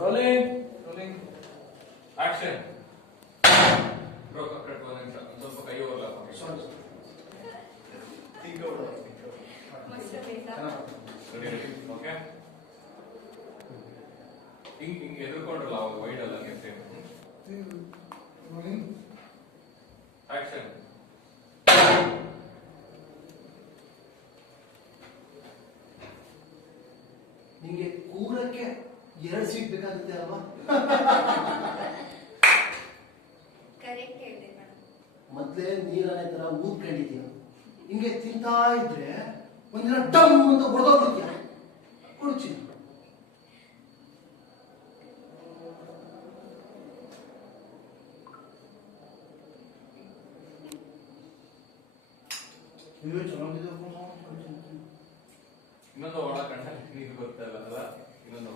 Rolling. Action. Bro, ಸ್ವಲ್ಪ ಕೈ ಓವರ್ಲಾಪ್ ಮಾಡಿ. Think over. ಓಕೆ ಹಿಂಗ್ ಎದುರ್ಕೊಂಡ್ರಲ್ಲ ಅವಾಗ ವೈಡ್ ಅಲ್ಲ ಗೆಫ್ಟ್. ಆಕ್ಷನ್. ನಿಂಗೆ ಕೂರಕ್ಕೆ 2 ಸೀಟ್ ಬೇಕಾಗುತ್ತೆ ಅಲ್ವಾ? ಕರೆಕ್ಟ್ ಹೇಳಿದೆ ಮೊದ್ಲೇ ನೀರನೆ ತರ ಊದ್ಕೊಂಡಿದ್ಯಾ, ಹಿಂಗೆ ತಿಂತಾ ಇದ್ರೆ ಒಂದಿನ ಡಮ್ ಅಂತ ಹೊಡೆದೋಗ್ಬಿಡ್ತೀಯ. ಕುಡಿಚಿ ಚೆನ್ನಾಗಿದೆ. ಇನ್ನೊಂದು ಒಳ ಕಂಡ ನೀರು ಗೊತ್ತಲ್ಲ ಇನ್ನೊಂದು